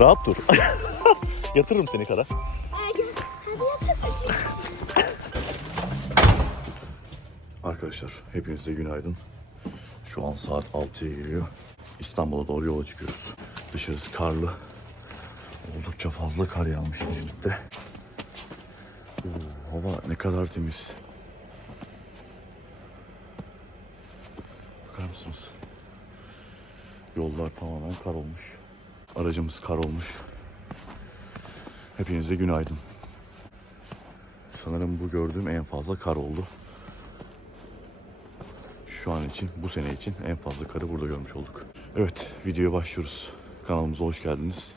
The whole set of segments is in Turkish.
Rahat dur. Yatırırım seni yatır. Arkadaşlar hepinize günaydın. Şu an saat 6'ya geliyor. İstanbul'a doğru yola çıkıyoruz. Dışarısı karlı. Oldukça fazla kar yağmış İzmit'te. Hava ne kadar temiz. Bakar mısınız? Yollar tamamen kar olmuş. Aracımız kar olmuş. Hepinize günaydın. Sanırım bu gördüğüm en fazla kar oldu. Şu an için, bu sene için en fazla karı burada görmüş olduk. Evet, videoya başlıyoruz. Kanalımıza hoş geldiniz.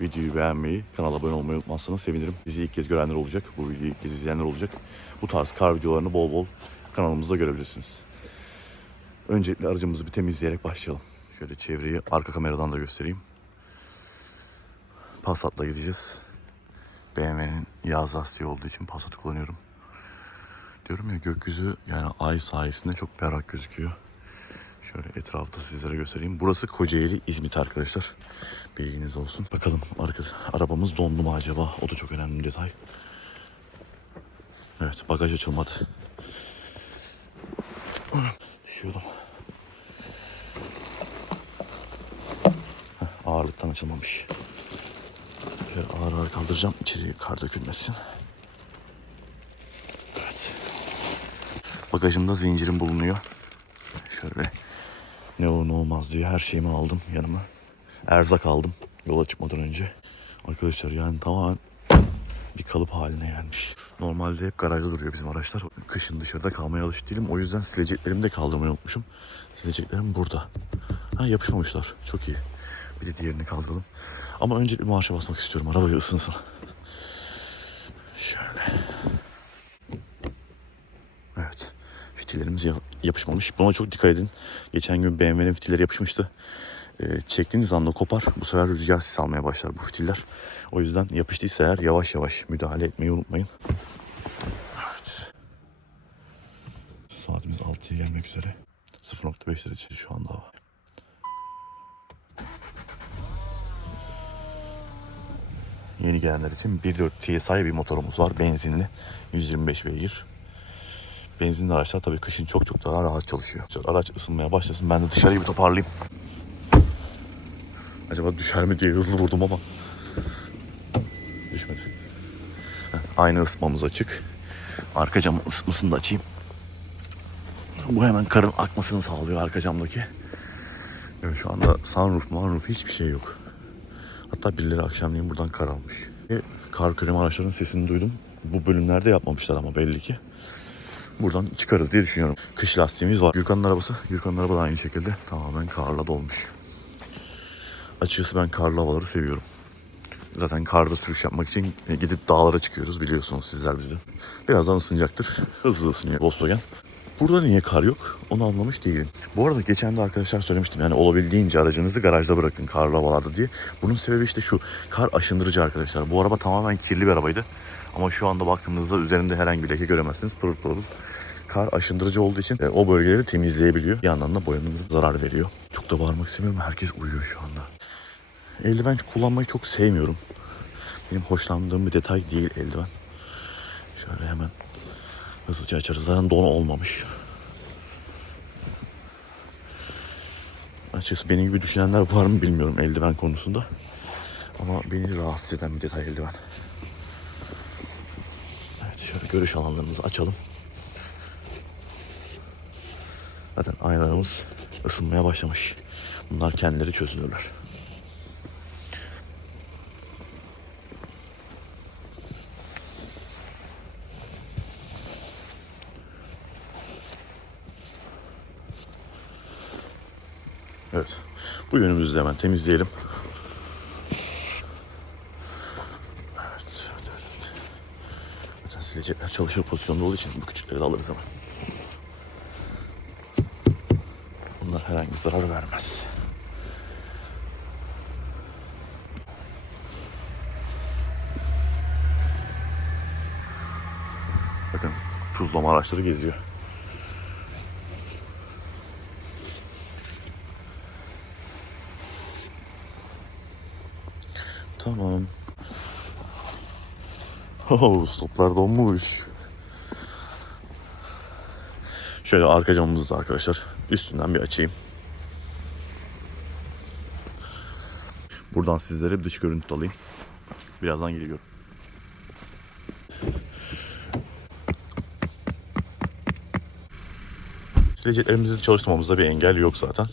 Videoyu beğenmeyi, kanala abone olmayı unutmazsanız sevinirim. Bizi ilk kez görenler olacak, bu videoyu ilk kez izleyenler olacak. Bu tarz kar videolarını bol bol kanalımızda görebilirsiniz. Öncelikle aracımızı bir temizleyerek başlayalım. Şöyle çevreyi arka kameradan da göstereyim. Passat'la gideceğiz. BMW'nin yağ lastiği olduğu için Passat kullanıyorum. Diyorum ya gökyüzü yani ay sayesinde çok berrak gözüküyor. Şöyle etrafta sizlere göstereyim. Burası Kocaeli İzmit arkadaşlar. Bilginiz olsun. Bakalım arka, arabamız dondu mu acaba? O da çok önemli bir detay. Evet bagaj açılmadı. Düşüyordum. Heh, ağırlıktan açılmamış. Şöyle ağır ağır kaldıracağım. İçeriye kar dökülmesin. Evet. Bagajımda zincirim bulunuyor. Şöyle ne olur ne olmaz diye her şeyimi aldım yanıma. Erzak aldım yola çıkmadan önce. Arkadaşlar yani tamamen bir kalıp haline gelmiş. Normalde hep garajda duruyor bizim araçlar. Kışın dışarıda kalmaya alışık değilim. O yüzden sileceklerimi de kaldırmayı unutmuşum. Sileceklerim burada. Ha yapışmamışlar. Çok iyi. Bir de diğerini kaldıralım. Ama önce bir marşa basmak istiyorum. Arabayı ısınsın. Şöyle. Evet. Fitillerimiz ya- yapışmamış. Buna çok dikkat edin. Geçen gün BMW'nin fitilleri yapışmıştı. Ee, çektiğiniz anda kopar. Bu sefer rüzgar sis almaya başlar bu fitiller. O yüzden yapıştıysa eğer yavaş yavaş müdahale etmeyi unutmayın. Evet. Saatimiz 6'ya gelmek üzere. 0.5 derece şu anda hava. Yeni gelenler için 1.4 TSI bir motorumuz var. Benzinli. 125 beygir. Benzinli araçlar tabii kışın çok çok daha rahat çalışıyor. Araç ısınmaya başlasın. Ben de dışarıyı bir toparlayayım. Acaba düşer mi diye hızlı vurdum ama. Düşmedi. Aynı ısıtmamız açık. Arka camın ısıtmasını da açayım. Bu hemen karın akmasını sağlıyor arka camdaki. Evet şu anda sunroof, manroof hiçbir şey yok. Hatta birileri akşamleyin buradan kar almış. E, Kar küreme araçların sesini duydum. Bu bölümlerde yapmamışlar ama belli ki. Buradan çıkarız diye düşünüyorum. Kış lastiğimiz var. Gürkan'ın arabası. Gürkan'ın araba da aynı şekilde tamamen karla dolmuş. Açıkçası ben karlı havaları seviyorum. Zaten karda sürüş yapmak için gidip dağlara çıkıyoruz biliyorsunuz sizler bizi. Birazdan ısınacaktır. Hızlı ısınıyor Volkswagen. Burada niye kar yok onu anlamış değilim. Bu arada geçen de arkadaşlar söylemiştim yani olabildiğince aracınızı garajda bırakın karlı havalarda diye. Bunun sebebi işte şu kar aşındırıcı arkadaşlar. Bu araba tamamen kirli bir arabaydı. Ama şu anda baktığınızda üzerinde herhangi bir leke göremezsiniz. Pırıl pırıl. Kar aşındırıcı olduğu için e, o bölgeleri temizleyebiliyor. Bir yandan da boyanınıza zarar veriyor. Çok da bağırmak istemiyorum. Herkes uyuyor şu anda. Eldiven kullanmayı çok sevmiyorum. Benim hoşlandığım bir detay değil eldiven. Şöyle hemen hızlıca açarız. Zaten don olmamış. Açıkçası benim gibi düşünenler var mı bilmiyorum eldiven konusunda. Ama beni rahatsız eden bir detay eldiven. Evet şöyle görüş alanlarımızı açalım. Zaten aynalarımız ısınmaya başlamış. Bunlar kendileri çözülürler. Evet. Bu yönümüzü de hemen temizleyelim. Evet, evet, evet. Zaten silecekler çalışır pozisyonda olduğu için bu küçükleri de alırız hemen. Bunlar herhangi bir zarar vermez. Bakın tuzlama araçları geziyor. Tamam. Oh, stoplar donmuş. Şöyle arka camımızı da arkadaşlar üstünden bir açayım. Buradan sizlere bir dış görüntü alayım. Birazdan geliyorum. Sileceklerimizi çalıştırmamızda bir engel yok zaten.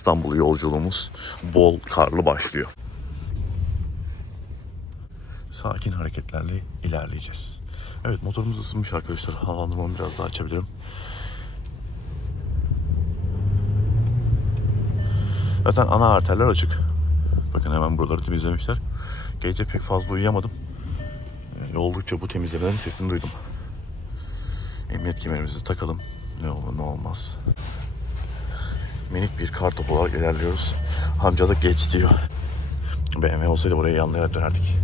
İstanbul yolculuğumuz bol karlı başlıyor. Sakin hareketlerle ilerleyeceğiz. Evet motorumuz ısınmış arkadaşlar. Havalandırmamı biraz daha açabilirim. Zaten ana arterler açık. Bakın hemen buraları temizlemişler. Gece pek fazla uyuyamadım. Yani oldukça bu temizlemelerin sesini duydum. Emniyet kemerimizi takalım. Ne olur ne olmaz. Minik bir kar topu olarak ilerliyoruz. Amca da geç diyor. BMW olsaydı buraya yanlayarak dönerdik.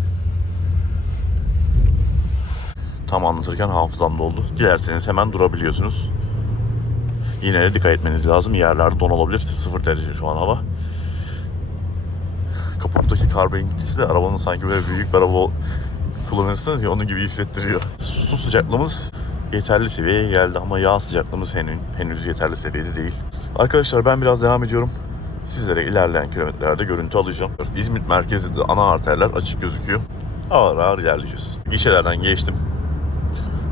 Tam anlatırken hafızam doldu. Dilerseniz hemen durabiliyorsunuz. Yine de dikkat etmeniz lazım. Yerler don olabilir. 0 derece şu an hava. Kaputtaki kar birinkisi de arabanın sanki böyle büyük bir araba kullanırsınız ya onun gibi hissettiriyor. Su sıcaklığımız yeterli seviyeye geldi ama yağ sıcaklığımız henüz, henüz yeterli seviyede değil. Arkadaşlar ben biraz devam ediyorum. Sizlere ilerleyen kilometrelerde görüntü alacağım. İzmit merkezinde ana arterler açık gözüküyor. Ağır ağır ilerleyeceğiz. Gişelerden geçtim.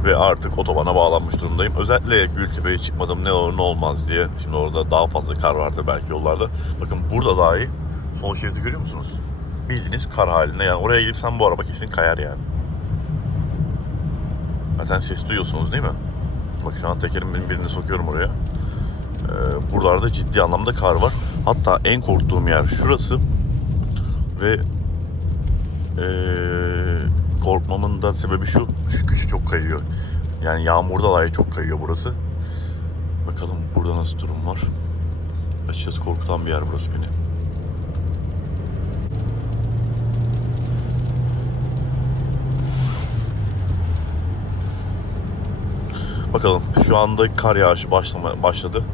Ve artık otobana bağlanmış durumdayım. Özellikle Gültepe'ye çıkmadım ne olur ne olmaz diye. Şimdi orada daha fazla kar vardı belki yollarda. Bakın burada dahi sol şeridi görüyor musunuz? Bildiğiniz kar halinde yani oraya gitsem bu araba kesin kayar yani. Zaten ses duyuyorsunuz değil mi? Bak şu an tekerimin birini sokuyorum oraya. Ee, buralarda ciddi anlamda kar var. Hatta en korktuğum yer şurası. Ve ee, korkmamın da sebebi şu. Şu kış çok kayıyor. Yani yağmurda dahi çok kayıyor burası. Bakalım burada nasıl durum var. Açıkçası korkutan bir yer burası beni. Bakalım şu anda kar yağışı başlama, başladı.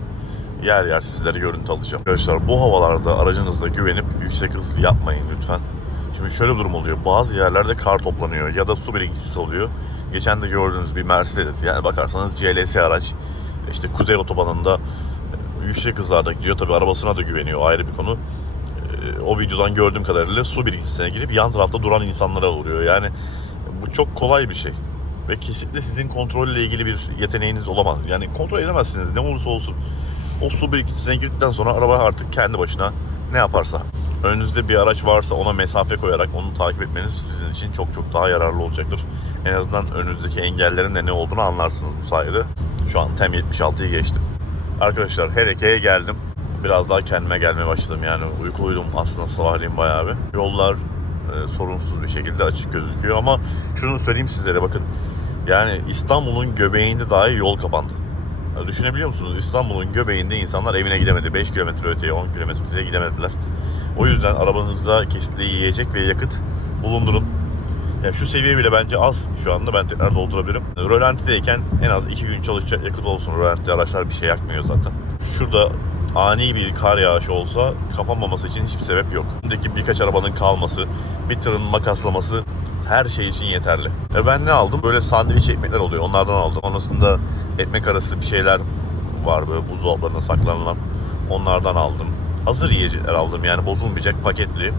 Yer yer sizlere görüntü alacağım. Arkadaşlar bu havalarda aracınızla güvenip yüksek hız yapmayın lütfen. Şimdi şöyle bir durum oluyor. Bazı yerlerde kar toplanıyor ya da su birikintisi oluyor. Geçen de gördüğünüz bir Mercedes yani bakarsanız CLS araç işte Kuzey Otobanı'nda e, yüksek hızlarda gidiyor. Tabi arabasına da güveniyor ayrı bir konu. E, O videodan gördüğüm kadarıyla su birikintisine girip yan tarafta duran insanlara vuruyor. Yani bu çok kolay bir şey. Ve kesinlikle sizin kontrolle ilgili bir yeteneğiniz olamaz. Yani kontrol edemezsiniz ne olursa olsun. O su birikintisine girdikten sonra araba artık kendi başına ne yaparsa. Önünüzde bir araç varsa ona mesafe koyarak onu takip etmeniz sizin için çok çok daha yararlı olacaktır. En azından önünüzdeki engellerin de ne olduğunu anlarsınız bu sayede. Şu an TEM 76'yı geçtim. Arkadaşlar Hereke'ye geldim. Biraz daha kendime gelmeye başladım yani uykuluydum aslında sabahleyin bayağı bir. Yollar e, sorunsuz bir şekilde açık gözüküyor ama şunu söyleyeyim sizlere bakın. Yani İstanbul'un göbeğinde dahi yol kapandı. Düşünebiliyor musunuz? İstanbul'un göbeğinde insanlar evine gidemedi. 5 kilometre öteye, 10 kilometre öteye gidemediler. O yüzden arabanızda kesinlikle yiyecek ve yakıt bulundurun. Ya şu seviye bile bence az şu anda ben tekrar doldurabilirim. Rölantideyken en az 2 gün çalışacak yakıt olsun. Rölantide araçlar bir şey yakmıyor zaten. Şurada ani bir kar yağışı olsa kapanmaması için hiçbir sebep yok. Öndeki birkaç arabanın kalması, bir tırın makaslaması her şey için yeterli. E ben ne aldım? Böyle sandviç ekmekler oluyor. Onlardan aldım. Sonrasında ekmek arası bir şeyler var böyle buzdolaplarına saklanılan. Onlardan aldım. Hazır yiyecekler aldım yani bozulmayacak paketli.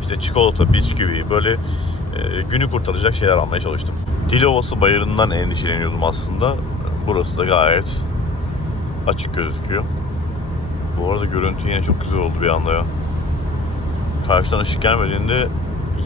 İşte çikolata, bisküvi böyle e, günü kurtaracak şeyler almaya çalıştım. Dilovası bayırından endişeleniyordum aslında. Burası da gayet açık gözüküyor. Bu arada görüntü yine çok güzel oldu bir anda ya. Karşıdan ışık gelmediğinde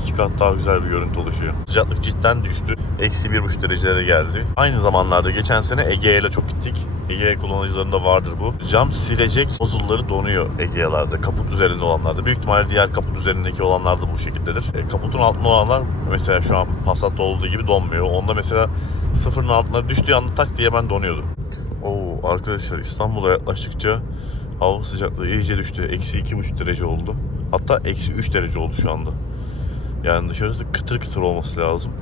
iki kat daha güzel bir görüntü oluşuyor. Sıcaklık cidden düştü. Eksi bir buçuk derecelere geldi. Aynı zamanlarda geçen sene Egea ile çok gittik. Egea kullanıcılarında vardır bu. Cam silecek nozulları donuyor Egea'larda. Kaput üzerinde olanlarda. Büyük ihtimalle diğer kaput üzerindeki olanlar da bu şekildedir. E, kaputun altında olanlar mesela şu an Passat'ta olduğu gibi donmuyor. Onda mesela sıfırın altına düştüğü anda tak diye ben donuyordu. Oo arkadaşlar İstanbul'a yaklaştıkça hava sıcaklığı iyice düştü. Eksi iki buçuk derece oldu. Hatta eksi üç derece oldu şu anda. Yani dışarısı kıtır kıtır olması lazım.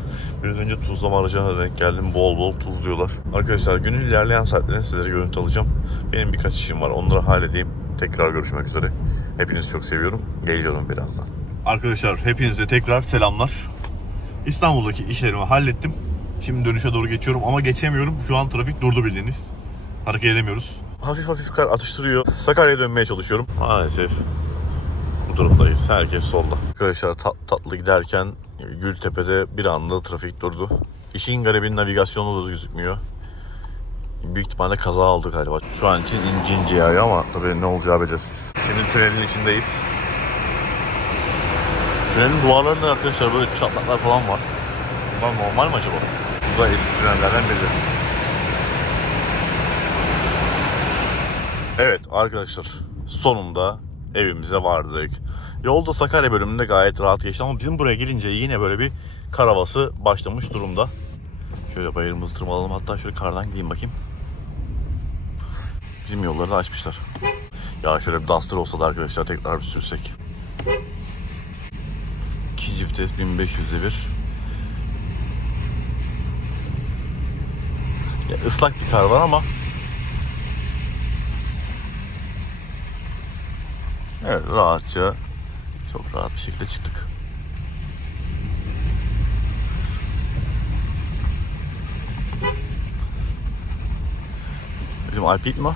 Biraz önce tuzlama aracına denk geldim. Bol bol tuzluyorlar. Arkadaşlar günün ilerleyen saatlerinde sizlere görüntü alacağım. Benim birkaç işim var. Onları halledeyim. Tekrar görüşmek üzere. Hepinizi çok seviyorum. Geliyorum birazdan. Arkadaşlar hepinize tekrar selamlar. İstanbul'daki işlerimi hallettim. Şimdi dönüşe doğru geçiyorum ama geçemiyorum. Şu an trafik durdu bildiğiniz. Hareket edemiyoruz. Hafif hafif kar atıştırıyor. Sakarya'ya dönmeye çalışıyorum. Maalesef durumdayız. Herkes solda. Arkadaşlar tat, tatlı giderken Gültepe'de bir anda trafik durdu. İşin garibi navigasyonu da gözükmüyor. Büyük ihtimalle kaza oldu galiba. Şu an için ince ince yağıyor ama tabii ne olacağı belirsiz. Şimdi tünelin içindeyiz. Tünelin duvarlarında arkadaşlar böyle çatlaklar falan var. Bunlar normal mi acaba? Bu da eski tünellerden biri. Evet arkadaşlar sonunda evimize vardık. Yolda Sakarya bölümünde gayet rahat geçti ama bizim buraya gelince yine böyle bir kar havası başlamış durumda. Şöyle bayırımızı tırmalalım hatta şöyle kardan gideyim bakayım. Bizim yolları da açmışlar. Ya şöyle bir Duster olsa da arkadaşlar tekrar bir sürsek. İkinci vites 1500'de bir. Ya ıslak bir kar var ama Evet rahatça çok rahat bir şekilde çıktık. Bizim Alpit mi?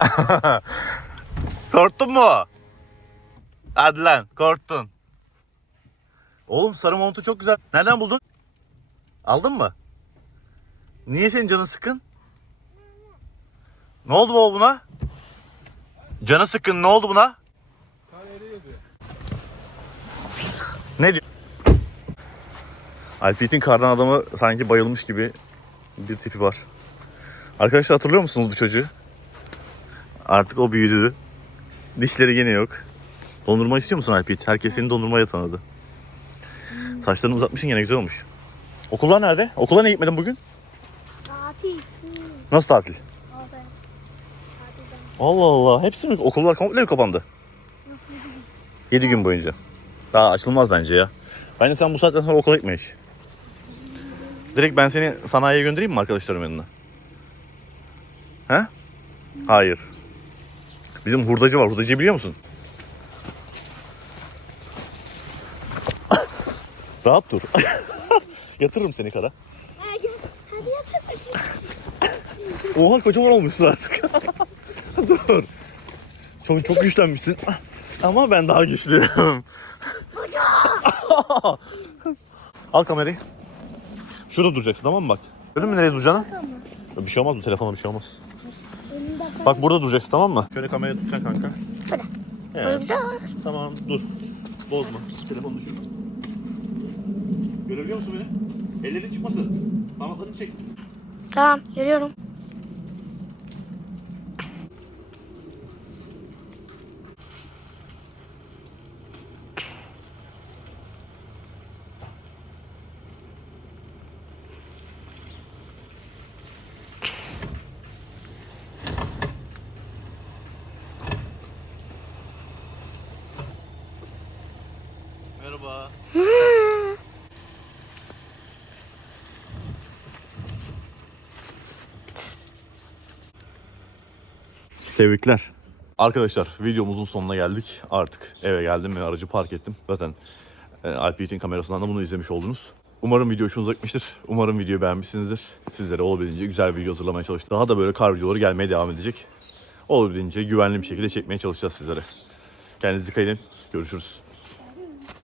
Korktun mu? Hadi lan korktun. Oğlum sarı montu çok güzel. Nereden buldun? Aldın mı? Niye senin canın sıkın? Ne oldu baba buna? Canı sıkın ne oldu buna? Ne diyor? Alpit'in kardan adamı sanki bayılmış gibi bir tipi var. Arkadaşlar hatırlıyor musunuz bu çocuğu? Artık o büyüdü. Dişleri gene yok. Dondurma istiyor musun Alpit? Herkes seni dondurmaya tanıdı. Saçlarını uzatmışsın gene güzel olmuş. Okullar nerede? Okula ne gitmedin bugün? Nasıl tatil? Allah Allah. Hepsi mi? Okullar komple mi kapandı? 7 gün boyunca. Daha açılmaz bence ya. Bence sen bu saatten sonra okula gitme hiç. Direkt ben seni sanayiye göndereyim mi arkadaşlarım yanına? He? Hayır. Bizim hurdacı var. Hurdacıyı biliyor musun? Rahat dur. Yatırırım seni kara. Oha kocaman olmuşsun artık. Dur. Çok çok güçlenmişsin. Ama ben daha güçlüyüm. Al kamerayı. Şurada duracaksın tamam mı bak? Gördün mü nereye duracağını? Bir şey olmaz bu telefona bir şey olmaz. Bak burada duracaksın tamam mı? Şöyle kamerayı tutacaksın kanka. Evet. Tamam dur. Bozma. Telefonu düşür. Görebiliyor musun beni? Ellerin çıkmasın. Parmaklarını çek. Tamam, yürüyorum. Tebrikler. Arkadaşlar videomuzun sonuna geldik. Artık eve geldim ve aracı park ettim. Zaten e, Alpit'in kamerasından da bunu izlemiş oldunuz. Umarım video hoşunuza gitmiştir. Umarım videoyu beğenmişsinizdir. Sizlere olabildiğince güzel bir video hazırlamaya çalıştık. Daha da böyle kar videoları gelmeye devam edecek. Olabildiğince güvenli bir şekilde çekmeye çalışacağız sizlere. Kendinize dikkat edin. Görüşürüz.